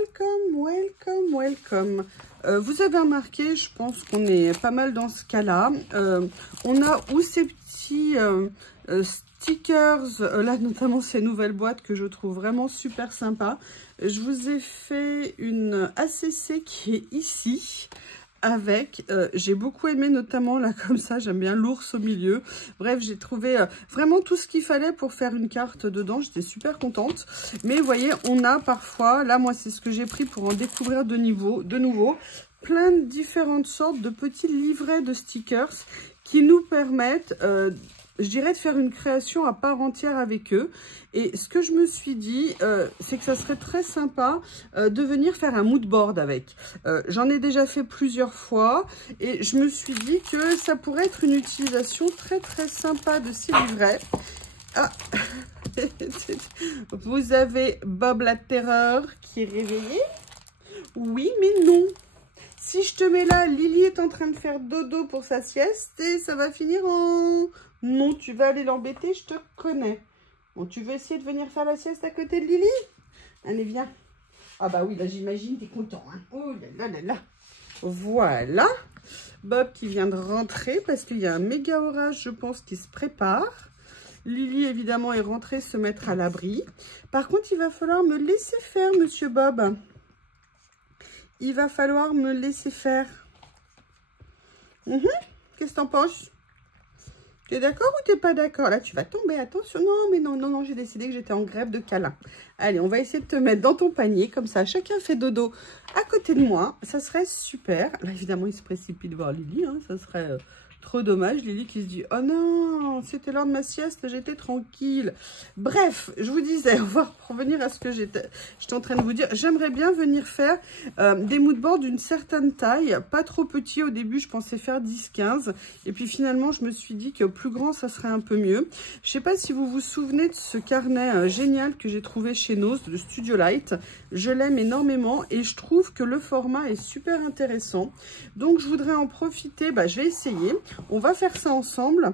welcome, welcome, welcome. Vous avez remarqué, je pense qu'on est pas mal dans ce cas-là. On a où ces petits stickers, là notamment ces nouvelles boîtes que je trouve vraiment super sympa. Je vous ai fait une ACC qui est ici. Avec, j'ai beaucoup aimé notamment là comme ça, j'aime bien l'ours au milieu. Bref, j'ai trouvé vraiment tout ce qu'il fallait pour faire une carte dedans, j'étais super contente. Mais vous voyez, on a parfois, là moi c'est ce que j'ai pris pour en découvrir de nouveau, plein de différentes sortes de petits livrets de stickers qui nous permettent je dirais de faire une création à part entière avec eux. Et ce que je me suis dit, c'est que ça serait très sympa de venir faire un mood board avec. J'en ai déjà fait plusieurs fois et je me suis dit que ça pourrait être une utilisation très très sympa de ces livrets. Ah. Vous avez Bob la Terreur qui est réveillé. Oui, mais non. Si je te mets là, Lily est en train de faire dodo pour sa sieste et ça va finir en... Non, tu vas aller l'embêter, je te connais. Bon, tu veux essayer de venir faire la sieste à côté de Lily? Allez, viens. Ah bah oui, là, j'imagine, t'es content. Hein. Oh là là là là. Voilà. Bob qui vient de rentrer parce qu'il y a un méga orage, je pense, qui se prépare. Lily, évidemment, est rentrée se mettre à l'abri. Par contre, il va falloir me laisser faire, monsieur Bob. Il va falloir me laisser faire. Qu'est-ce que t'en penses? Tu es d'accord ou tu n'es pas d'accord? Là, tu vas tomber. Attention. Non, mais non, non, non. J'ai décidé que j'étais en grève de câlin. Allez, on va essayer de te mettre dans ton panier. Comme ça, chacun fait dodo à côté de moi. Ça serait super. Là, évidemment, il se précipite voir Lily. Hein. Ça serait trop dommage. Lily qui se dit, oh non, c'était l'heure de ma sieste. J'étais tranquille. Bref, je vous disais, on va revenir à ce que j'étais en train de vous dire. J'aimerais bien venir faire des moodboards d'une certaine taille. Pas trop petit. Au début, je pensais faire 10-15. Et puis finalement, je me suis dit que plus grand, ça serait un peu mieux. Je sais pas si vous vous souvenez de ce carnet génial que j'ai trouvé chez Nose, de Studio Light. Je l'aime énormément et je trouve que le format est super intéressant. Donc, je voudrais en profiter. Bah, je vais essayer. On va faire ça ensemble.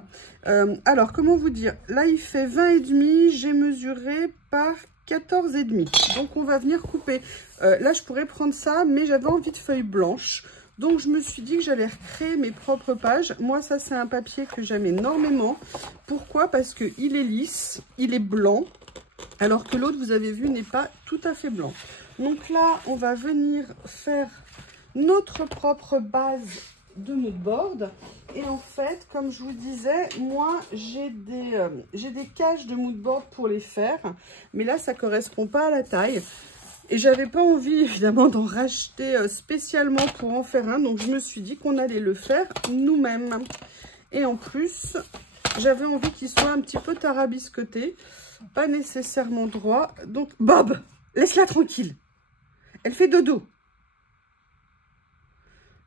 Alors, comment vous dire? Là, il fait 20,5. J'ai mesuré par 14,5. Donc, on va venir couper. Là, je pourrais prendre ça, mais j'avais envie de feuilles blanches. Donc, je me suis dit que j'allais recréer mes propres pages. Moi, ça, c'est un papier que j'aime énormément. Pourquoi? Parce qu'il est lisse, il est blanc, alors que l'autre, vous avez vu, n'est pas tout à fait blanc. Donc là, on va venir faire notre propre base de moodboard. Et en fait, comme je vous disais, moi, j'ai des cages de moodboard pour les faire. Mais là, ça ne correspond pas à la taille. Et j'avais pas envie, évidemment, d'en racheter spécialement pour en faire un. Donc, je me suis dit qu'on allait le faire nous-mêmes. Et en plus, j'avais envie qu'il soit un petit peu tarabiscoté. Pas nécessairement droit. Donc, Bob, laisse-la tranquille. Elle fait dodo.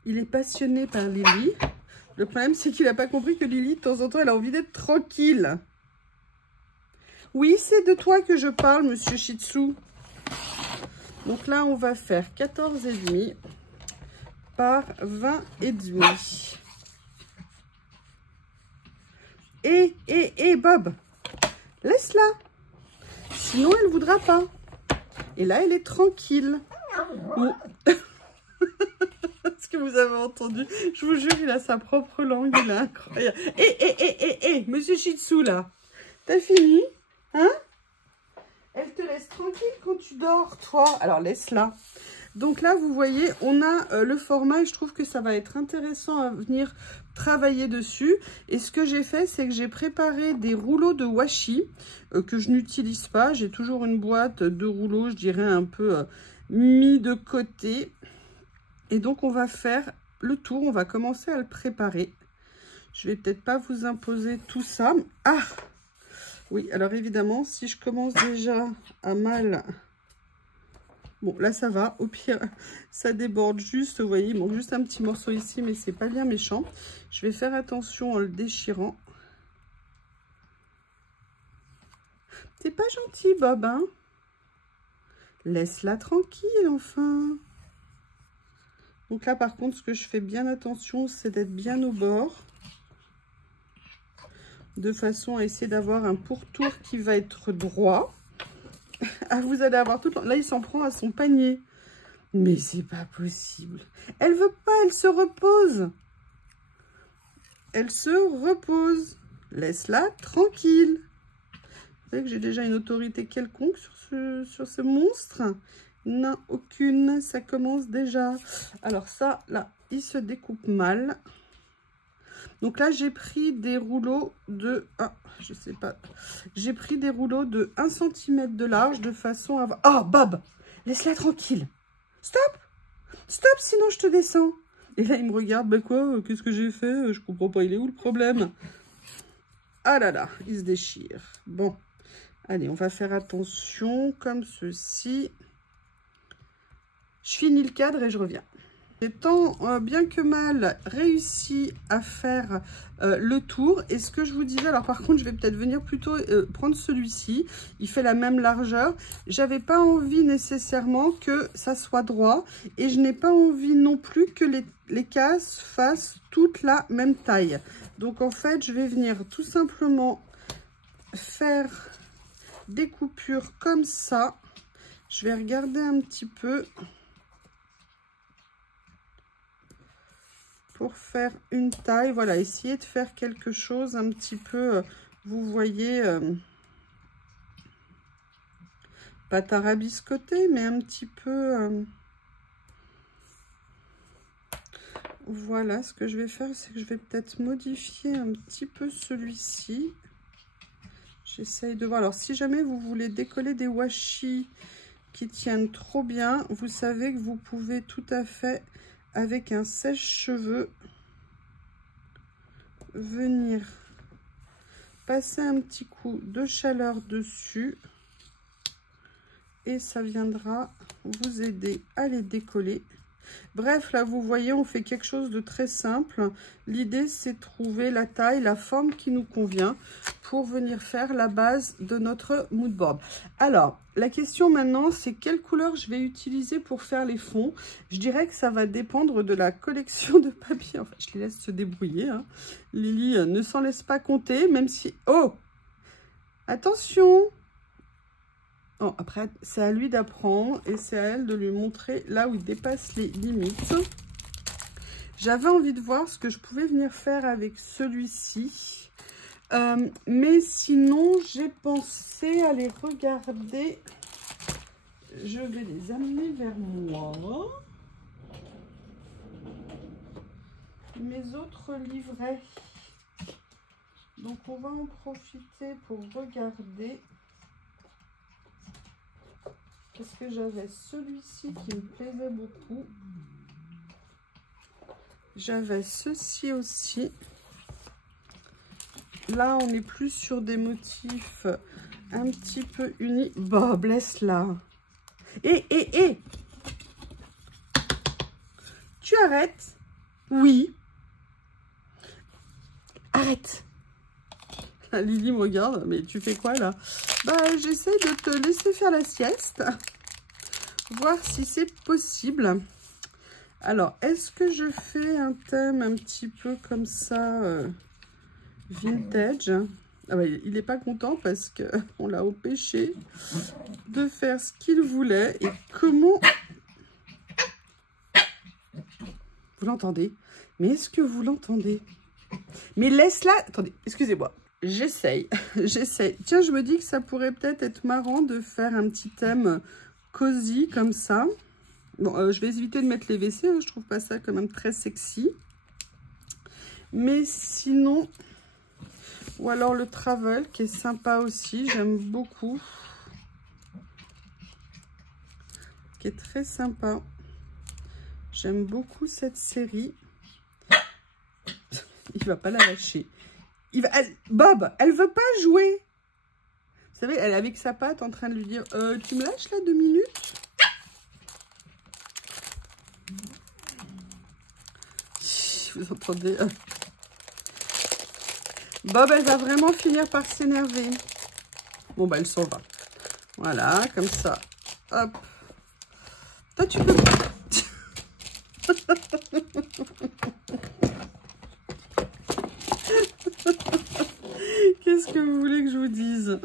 Il est passionné par Lily. Le problème, c'est qu'il n'a pas compris que Lily, de temps en temps, elle a envie d'être tranquille. Oui, c'est de toi que je parle, monsieur Shih Tzu. Donc là, on va faire 14,5 par 20,5. Et Bob, laisse-la. Sinon, elle ne voudra pas. Et là, elle est tranquille. Oh. Ce que vous avez entendu, je vous jure, il a sa propre langue, il est incroyable. Monsieur Shih Tzu, là, t'as fini? Hein? Elle te laisse tranquille quand tu dors, toi. Alors, laisse-la. Donc là, vous voyez, on a le format et je trouve que ça va être intéressant à venir travailler dessus. Et ce que j'ai fait, c'est que j'ai préparé des rouleaux de washi que je n'utilise pas. J'ai toujours une boîte de rouleaux, je dirais un peu mis de côté. Et donc, on va faire le tour. On va commencer à le préparer. Je vais peut-être pas vous imposer tout ça. Ah! Oui, alors évidemment, si je commence déjà à mal... Bon, là, ça va. Au pire, ça déborde juste. Vous voyez, il manque juste un petit morceau ici, mais c'est pas bien méchant. Je vais faire attention en le déchirant. T'es pas gentil, Bob, hein? Laisse-la tranquille, enfin. Donc là, par contre, ce que je fais bien attention, c'est d'être bien au bord. De façon à essayer d'avoir un pourtour qui va être droit. Ah, vous allez avoir tout... Là, il s'en prend à son panier. Mais c'est pas possible. Elle veut pas, elle se repose. Elle se repose. Laisse-la tranquille. Vous savez que j'ai déjà une autorité quelconque sur ce monstre? Non, aucune. Ça commence déjà. Alors ça, là, il se découpe mal. Donc là, j'ai pris des rouleaux de... Ah, je sais pas. J'ai pris des rouleaux de 1 cm de large de façon à... Ah, Bob, laisse-la tranquille. Stop. Stop, sinon je te descends. Et là, il me regarde. Ben quoi, qu'est-ce que j'ai fait? Je comprends pas, il est où le problème? Ah là là, il se déchire. Bon, allez, on va faire attention comme ceci. Je finis le cadre et je reviens. J'ai tant bien que mal réussi à faire le tour. Et ce que je vous disais, alors par contre, je vais peut-être venir plutôt prendre celui-ci. Il fait la même largeur. J'avais pas envie nécessairement que ça soit droit. Et je n'ai pas envie non plus que les cases fassent toute la même taille. Donc en fait, je vais venir tout simplement faire des coupures comme ça. Je vais regarder un petit peu pour faire une taille. Voilà, essayer de faire quelque chose un petit peu, vous voyez, pas tarabiscoté, mais un petit peu... Voilà, ce que je vais faire, c'est que je vais peut-être modifier un petit peu celui-ci. J'essaye de voir. Alors, si jamais vous voulez décoller des washi qui tiennent trop bien, vous savez que vous pouvez tout à fait, avec un sèche-cheveux, venir passer un petit coup de chaleur dessus et ça viendra vous aider à les décoller. Bref, là, vous voyez, on fait quelque chose de très simple. L'idée, c'est de trouver la taille, la forme qui nous convient pour venir faire la base de notre mood board. Alors, la question maintenant, c'est quelle couleur je vais utiliser pour faire les fonds. Je dirais que ça va dépendre de la collection de papier. Enfin, je les laisse se débrouiller, hein. Lily ne s'en laisse pas compter, même si... Oh! Attention! Oh, après, c'est à lui d'apprendre et c'est à elle de lui montrer là où il dépasse les limites. J'avais envie de voir ce que je pouvais venir faire avec celui-ci. Mais sinon, j'ai pensé à les regarder. Je vais les amener vers moi. Mes autres livrets. Donc, on va en profiter pour regarder. Parce que j'avais celui-ci qui me plaisait beaucoup. J'avais ceci aussi. Là, on est plus sur des motifs un petit peu unis. Bob, laisse-la. Et tu arrêtes? Oui. Arrête. Lily me regarde. Mais tu fais quoi là? Bah, j'essaie de te laisser faire la sieste. Voir si c'est possible. Alors, est-ce que je fais un thème un petit peu comme ça, vintage? Ah bah, il n'est pas content parce qu'on l'a empêché de faire ce qu'il voulait. Et comment... Vous l'entendez? Mais est-ce que vous l'entendez? Mais laisse-la... Attendez, excusez-moi. J'essaye. Tiens, je me dis que ça pourrait peut-être être marrant de faire un petit thème cosy comme ça. Bon, je vais éviter de mettre les WC, hein, je trouve pas ça quand même très sexy. Mais sinon, ou alors le travel qui est sympa aussi, j'aime beaucoup. Qui est très sympa. J'aime beaucoup cette série. Il va pas la lâcher. Bob, elle veut pas jouer. Vous savez, elle est avec sa patte en train de lui dire tu me lâches là 2 minutes? Vous entendez Bob, elle va vraiment finir par s'énerver. Bon, bah, elle s'en va. Voilà, comme ça. Hop. Toi, tu peux... Qu'est-ce que vous voulez que je vous dise?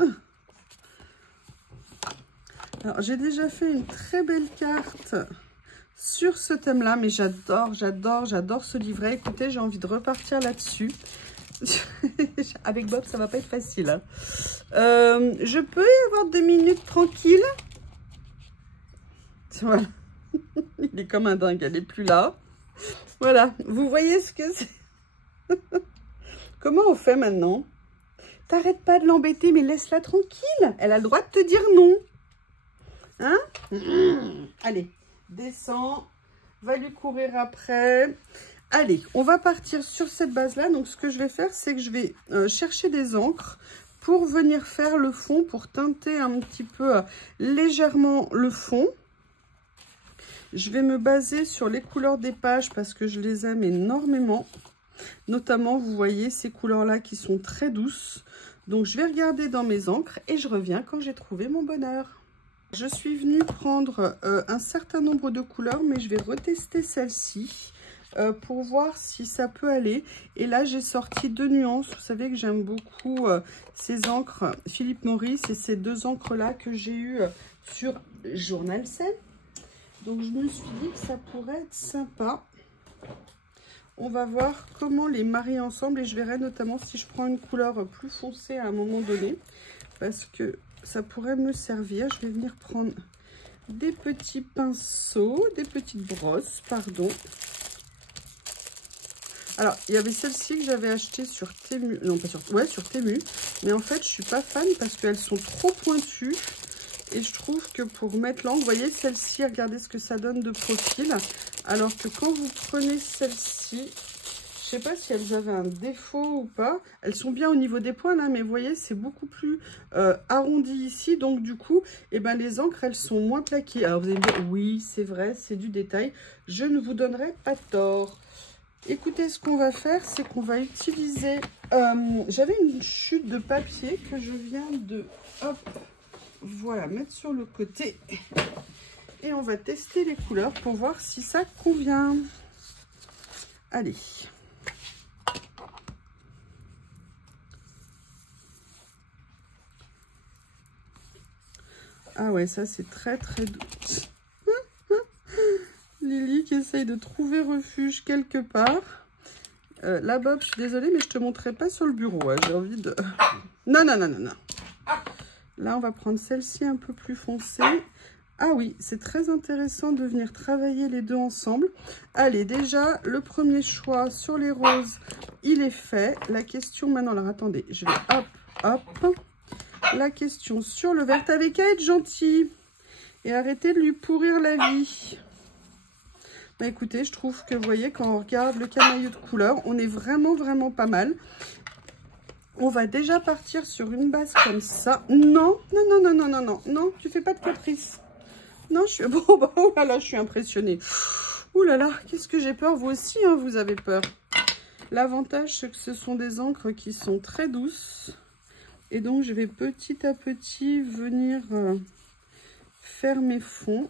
Alors, j'ai déjà fait une très belle carte sur ce thème-là. Mais j'adore ce livret. Écoutez, j'ai envie de repartir là-dessus. Avec Bob, ça va pas être facile. Hein. Je peux y avoir 2 minutes tranquilles. Voilà. Il est comme un dingue, elle n'est plus là. Voilà, vous voyez ce que c'est. Comment on fait maintenant? T'arrêtes pas de l'embêter, mais laisse-la tranquille. Elle a le droit de te dire non. Hein? Allez, descends. Va lui courir après. Allez, on va partir sur cette base-là. Donc, ce que je vais faire, c'est que je vais chercher des encres pour venir faire le fond, pour teinter un petit peu légèrement le fond. Je vais me baser sur les couleurs des pages parce que je les aime énormément. Notamment, vous voyez ces couleurs-là qui sont très douces. Donc, je vais regarder dans mes encres et je reviens quand j'ai trouvé mon bonheur. Je suis venue prendre un certain nombre de couleurs, mais je vais retester celle-ci pour voir si ça peut aller. Et là, j'ai sorti 2 nuances. Vous savez que j'aime beaucoup ces encres Philippe Maurice et ces 2 encres-là que j'ai eues sur Journal Scène. Donc, je me suis dit que ça pourrait être sympa. On va voir comment les marier ensemble et je verrai notamment si je prends une couleur plus foncée à un moment donné. Parce que ça pourrait me servir. Je vais venir prendre des petits pinceaux, des petites brosses, pardon. Alors, il y avait celle-ci que j'avais achetée sur Temu. Non, pas sur... Ouais, sur Temu. Mais en fait, je suis pas fan parce qu'elles sont trop pointues. Et je trouve que pour mettre l'angle, vous voyez, celle-ci, regardez ce que ça donne de profil. Alors que quand vous prenez celle-ci, je sais pas si elles avaient un défaut ou pas. Elles sont bien au niveau des points là, mais vous voyez, c'est beaucoup plus arrondi ici. Donc du coup, eh ben, les encres, elles sont moins plaquées. Alors vous allez me dire, oui, c'est vrai, c'est du détail. Je ne vous donnerai pas tort. Écoutez, ce qu'on va faire, c'est qu'on va utiliser... J'avais une chute de papier que je viens de... Hop, voilà, mettre sur le côté. Et on va tester les couleurs pour voir si ça convient. Allez. Ah ouais, ça c'est très très doux. Lily qui essaye de trouver refuge quelque part. Là, Bob, je suis désolée, mais je te montrerai pas sur le bureau. Hein. J'ai envie de... Non. Là, on va prendre celle-ci un peu plus foncée. Ah oui, c'est très intéressant de venir travailler les deux ensemble. Allez, déjà, le premier choix sur les roses, il est fait. La question maintenant, alors attendez, je vais hop. La question sur le vert, t'avais qu'à être gentil et arrêter de lui pourrir la vie. Bah écoutez, je trouve que, vous voyez, quand on regarde le camailleux de couleurs, on est vraiment pas mal. On va déjà partir sur une base comme ça. Non, tu fais pas de caprice. Non, je suis... Bon, bah, oh là là, je suis impressionnée. Ouh là là, qu'est-ce que j'ai peur. Vous aussi, hein, vous avez peur. L'avantage, c'est que ce sont des encres qui sont très douces. Et donc, je vais petit à petit venir faire mes fonds.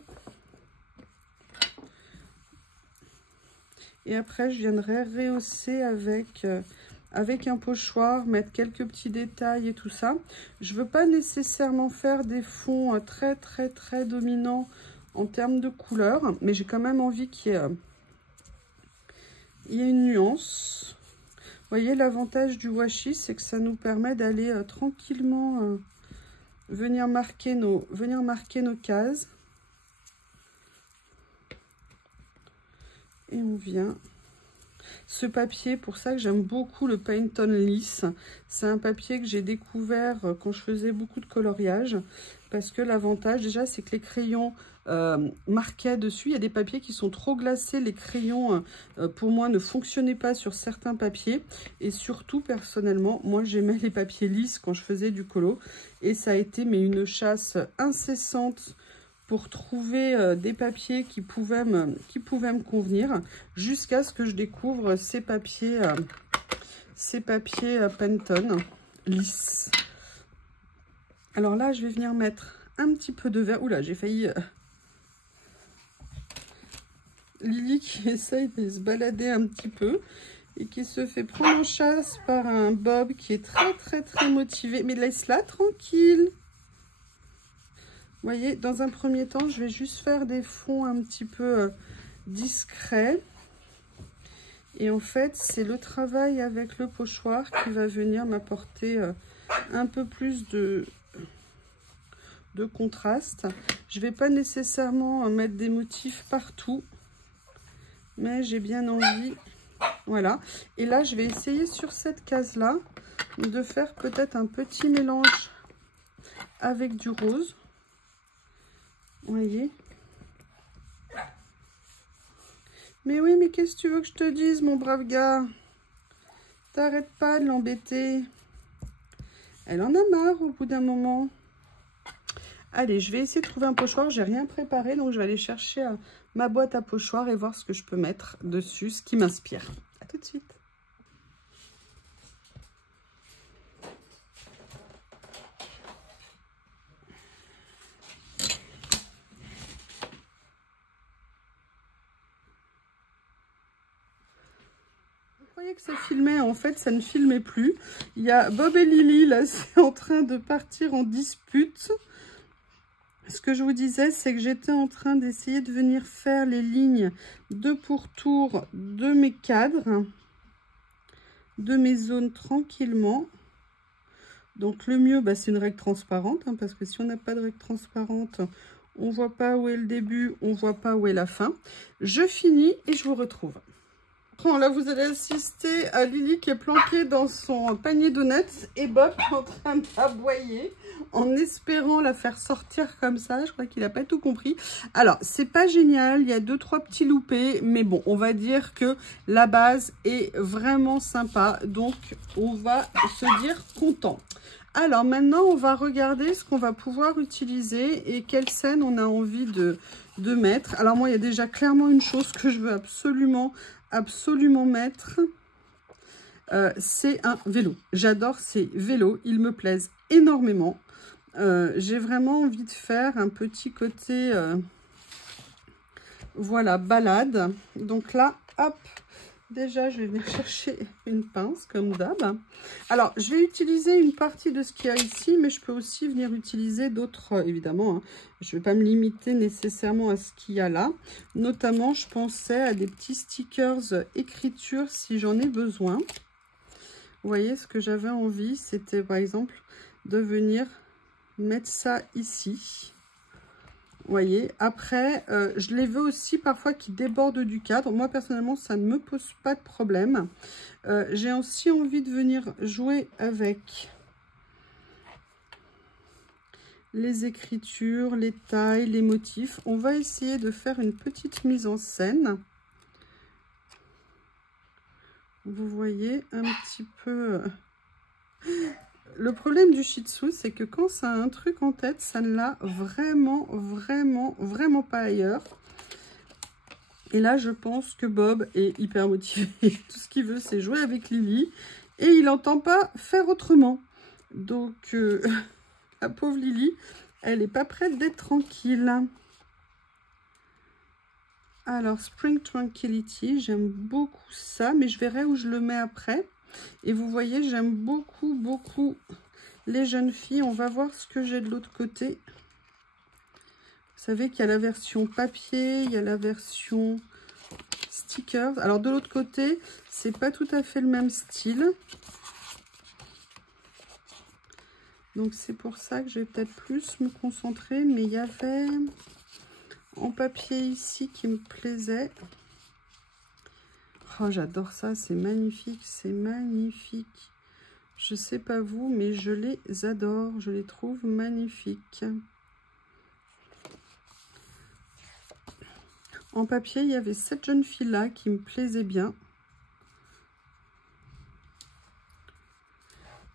Et après, je viendrai rehausser avec un pochoir, mettre quelques petits détails et tout ça. Je ne veux pas nécessairement faire des fonds très dominants en termes de couleur, mais j'ai quand même envie qu'il y ait une nuance. Vous voyez, l'avantage du washi, c'est que ça nous permet d'aller tranquillement venir marquer nos cases. Et on vient... Ce papier, pour ça que j'aime beaucoup le Paint On lisse, c'est un papier que j'ai découvert quand je faisais beaucoup de coloriage, parce que l'avantage déjà c'est que les crayons marquaient dessus. Il y a des papiers qui sont trop glacés, les crayons pour moi ne fonctionnaient pas sur certains papiers, et surtout personnellement moi j'aimais les papiers lisses quand je faisais du colo, et ça a été mais une chasse incessante pour trouver des papiers qui pouvaient me convenir, jusqu'à ce que je découvre ces papiers Pantone lisses. Alors là, je vais venir mettre un petit peu de vert. Oula, j'ai failli... Lily qui essaye de se balader un petit peu et qui se fait prendre en chasse par un Bob qui est très motivé. Mais laisse-la tranquille. voyez, dans un premier temps, je vais juste faire des fonds un petit peu discrets. Et en fait, c'est le travail avec le pochoir qui va venir m'apporter un peu plus de contraste. Je ne vais pas nécessairement mettre des motifs partout, mais j'ai bien envie. Voilà. Et là, je vais essayer sur cette case-là de faire peut-être un petit mélange avec du rose. Vous voyez? Mais oui, mais qu'est-ce que tu veux que je te dise, mon brave gars? T'arrêtes pas de l'embêter. Elle en a marre au bout d'un moment. Allez, je vais essayer de trouver un pochoir. J'ai rien préparé, donc je vais aller chercher ma boîte à pochoir et voir ce que je peux mettre dessus, ce qui m'inspire. À tout de suite. Vous voyez que ça filmait, en fait ça ne filmait plus. Il y a Bob et Lily, là c'est en train de partir en dispute. Ce que je vous disais, c'est que j'étais en train d'essayer de venir faire les lignes de pourtour de mes cadres, de mes zones tranquillement. Donc le mieux, c'est une règle transparente, hein, parce que si on n'a pas de règle transparente, on ne voit pas où est le début, on ne voit pas où est la fin. Je finis et je vous retrouve. Là, vous allez assister à Lily qui est planquée dans son panier de donuts et Bob qui est en train d'aboyer en espérant la faire sortir comme ça. Je crois qu'il n'a pas tout compris. Alors, c'est pas génial. Il y a 2-3 petits loupés. Mais bon, on va dire que la base est vraiment sympa. Donc, on va se dire content. Alors, maintenant, on va regarder ce qu'on va pouvoir utiliser et quelle scène on a envie de mettre. Alors, moi, il y a déjà clairement une chose que je veux absolument mettre, c'est un vélo. J'adore ces vélos, ils me plaisent énormément. J'ai vraiment envie de faire un petit côté voilà, balade. Donc là, hop, déjà je vais venir chercher une pince comme d'hab. Alors je vais utiliser une partie de ce qu'il y a ici, mais je peux aussi venir utiliser d'autres, évidemment, hein. Je ne vais pas me limiter nécessairement à ce qu'il y a là. Notamment, je pensais à des petits stickers écriture si j'en ai besoin. Vous voyez, ce que j'avais envie, c'était par exemple de venir mettre ça ici. Vous voyez, après, je les veux aussi parfois qui débordent du cadre. Moi, personnellement, ça ne me pose pas de problème. J'ai aussi envie de venir jouer avec les écritures, les tailles, les motifs. On va essayer de faire une petite mise en scène. Vous voyez un petit peu... Le problème du Shih Tzu, c'est que quand ça a un truc en tête, ça ne l'a vraiment pas ailleurs. Et là, je pense que Bob est hyper motivé. Tout ce qu'il veut, c'est jouer avec Lily. Et il n'entend pas faire autrement. Donc, la pauvre Lily, elle n'est pas prête d'être tranquille. Alors, Spring Tranquility, j'aime beaucoup ça. Mais je verrai où je le mets après. Et vous voyez, j'aime beaucoup les jeunes filles. On va voir ce que j'ai de l'autre côté. Vous savez qu'il y a la version papier, il y a la version stickers. Alors de l'autre côté, c'est pas tout à fait le même style. Donc c'est pour ça que je vais peut-être plus me concentrer. Mais il y avait en papier ici qui me plaisait. Oh, j'adore ça, c'est magnifique, c'est magnifique. Je sais pas vous, mais je les adore, je les trouve magnifiques. En papier, il y avait cette jeune fille-là qui me plaisait bien.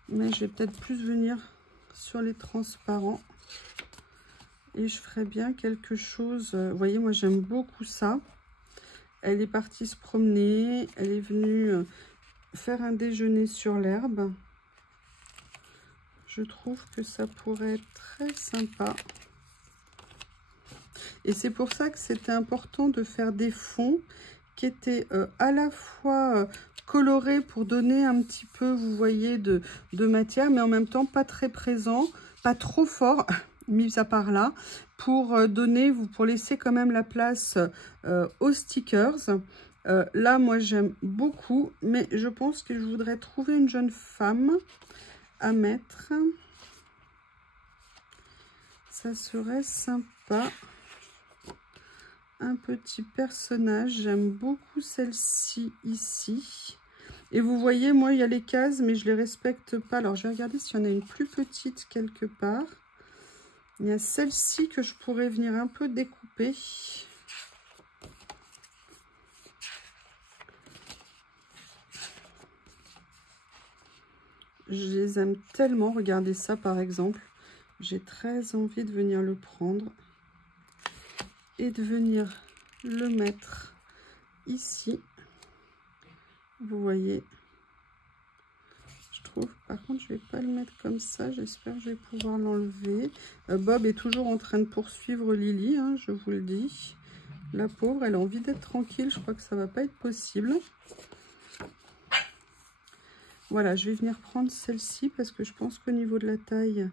Mais je vais peut-être plus venir sur les transparents. Et je ferai bien quelque chose... Vous voyez, moi j'aime beaucoup ça. Elle est partie se promener, elle est venue faire un déjeuner sur l'herbe. Je trouve que ça pourrait être très sympa. Et c'est pour ça que c'était important de faire des fonds qui étaient à la fois colorés pour donner un petit peu, vous voyez, de matière, mais en même temps pas très présent, pas trop fort. mis à part là pour donner, pour laisser quand même la place aux stickers. Là, moi, j'aime beaucoup, mais je pense que je voudrais trouver une jeune femme à mettre. Ça serait sympa. Un petit personnage. J'aime beaucoup celle-ci ici. Et vous voyez, moi, il y a les cases, mais je les respecte pas. Alors, je vais regarder s'il y en a une plus petite quelque part. Il y a celle-ci que je pourrais venir un peu découper. Je les aime tellement. Regardez ça, par exemple. J'ai très envie de venir le prendre et de venir le mettre ici. Vous voyez. Je trouve, par contre, je vais pas le mettre comme ça. J'espère que je vais pouvoir l'enlever. Bob est toujours en train de poursuivre Lily, hein, je vous le dis. La pauvre, elle a envie d'être tranquille. Je crois que ça va pas être possible. Voilà, je vais venir prendre celle-ci parce que je pense qu'au niveau de la taille,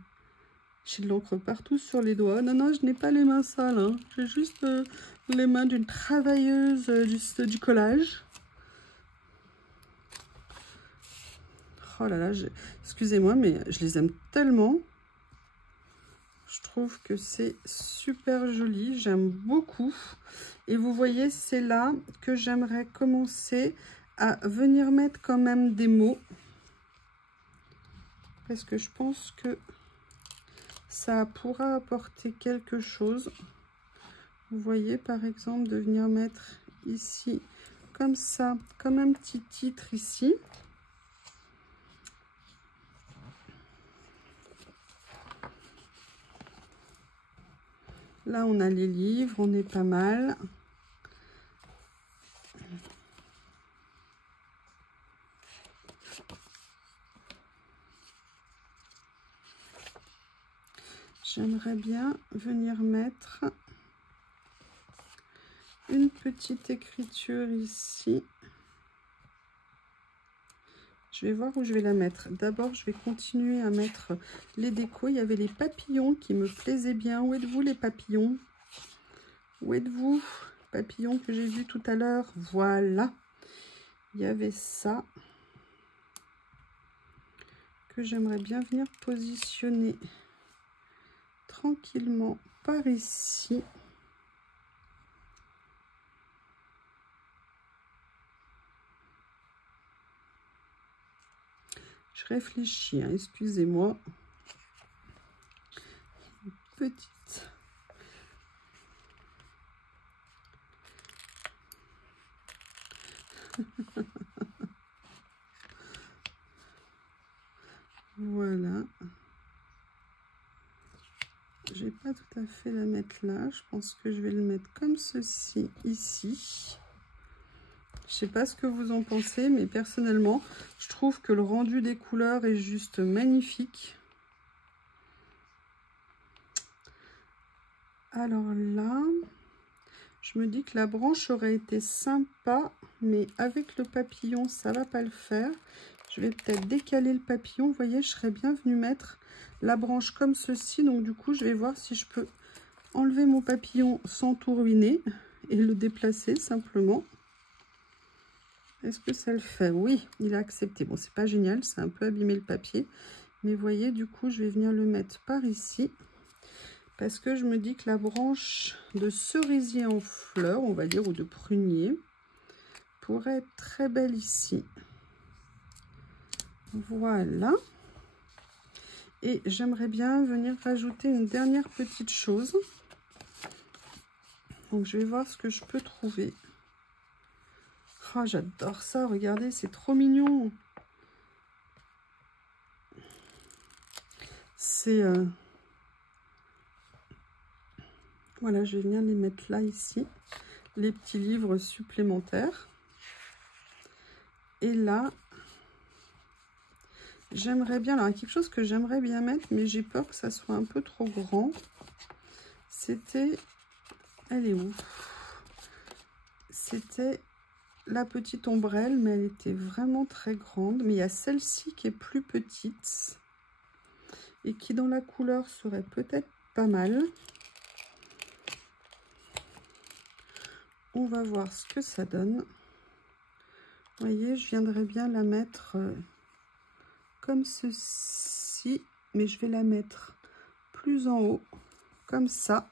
j'ai de l'encre partout sur les doigts. Non, non, je n'ai pas les mains sales. Hein. J'ai juste les mains d'une travailleuse du collage. Oh là là, excusez-moi, mais je les aime tellement. Je trouve que c'est super joli. J'aime beaucoup. Et vous voyez, c'est là que j'aimerais commencer à venir mettre quand même des mots. Parce que je pense que ça pourra apporter quelque chose. Vous voyez, par exemple, de venir mettre ici, comme ça, comme un petit titre ici. Là, on a les livres, on est pas mal. J'aimerais bien venir mettre une petite écriture ici. Je vais voir où je vais la mettre. D'abord, je vais continuer à mettre les décos. Il y avait les papillons qui me plaisaient bien. Où êtes-vous les papillons? Où êtes-vous? Papillons que j'ai vu tout à l'heure. Voilà. Il y avait ça que j'aimerais bien venir positionner tranquillement par ici. Je réfléchis, hein, excusez-moi. Petite. Voilà. Je vais pas tout à fait la mettre là. Je pense que je vais le mettre comme ceci ici. Je sais pas ce que vous en pensez, mais personnellement, je trouve que le rendu des couleurs est juste magnifique. Alors là, je me dis que la branche aurait été sympa, mais avec le papillon, ça va pas le faire. Je vais peut-être décaler le papillon. Vous voyez, je serais bien venue mettre la branche comme ceci. Donc du coup, je vais voir si je peux enlever mon papillon sans tout ruiner et le déplacer simplement. Est-ce que ça le fait? Oui, il a accepté. Bon, c'est pas génial, c'est un peu abîmé le papier. Mais vous voyez, du coup, je vais venir le mettre par ici. Parce que je me dis que la branche de cerisier en fleurs, on va dire, ou de prunier, pourrait être très belle ici. Voilà. Et j'aimerais bien venir rajouter une dernière petite chose. Donc, je vais voir ce que je peux trouver. Oh, j'adore ça, regardez, c'est trop mignon. C'est... Voilà, je vais venir les mettre là, ici. Les petits livres supplémentaires. Et là, j'aimerais bien... Alors, quelque chose que j'aimerais bien mettre, mais j'ai peur que ça soit un peu trop grand. C'était... Elle est où? C'était... la petite ombrelle, mais elle était vraiment très grande. Mais il y a celle-ci qui est plus petite et qui dans la couleur serait peut-être pas mal. On va voir ce que ça donne. Vous voyez, je viendrai bien la mettre comme ceci, mais je vais la mettre plus en haut, comme ça.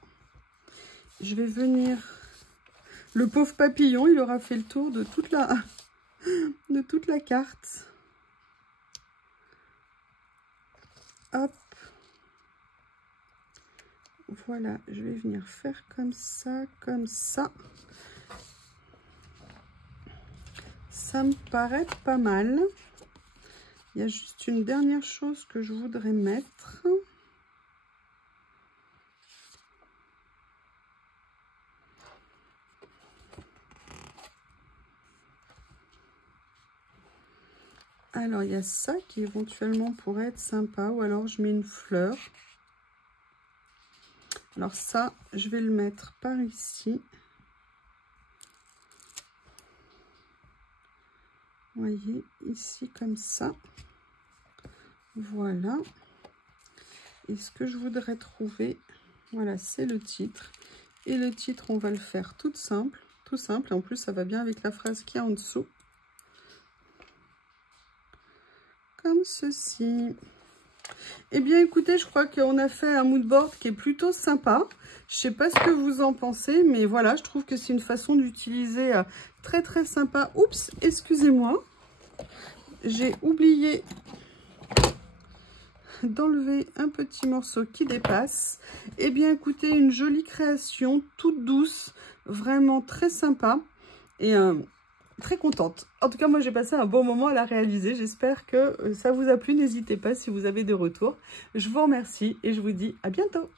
Je vais venir... Le pauvre papillon, il aura fait le tour de toute la carte. Hop. Voilà, je vais venir faire comme ça, comme ça. Ça me paraît pas mal. Il y a juste une dernière chose que je voudrais mettre. Alors, il y a ça qui éventuellement pourrait être sympa. Ou alors, je mets une fleur. Alors ça, je vais le mettre par ici. Vous voyez, ici comme ça. Voilà. Et ce que je voudrais trouver, voilà, c'est le titre. Et le titre, on va le faire tout simple. Tout simple. Et en plus, ça va bien avec la phrase qui est en dessous. Comme ceci. Eh bien, écoutez, je crois qu'on a fait un mood board qui est plutôt sympa. Je ne sais pas ce que vous en pensez, mais voilà, je trouve que c'est une façon d'utiliser très, très sympa. Oups, excusez-moi. J'ai oublié d'enlever un petit morceau qui dépasse. Eh bien, écoutez, une jolie création, toute douce, vraiment très sympa. Et très contente. En tout cas, moi, j'ai passé un bon moment à la réaliser. J'espère que ça vous a plu. N'hésitez pas si vous avez des retours. Je vous remercie et je vous dis à bientôt.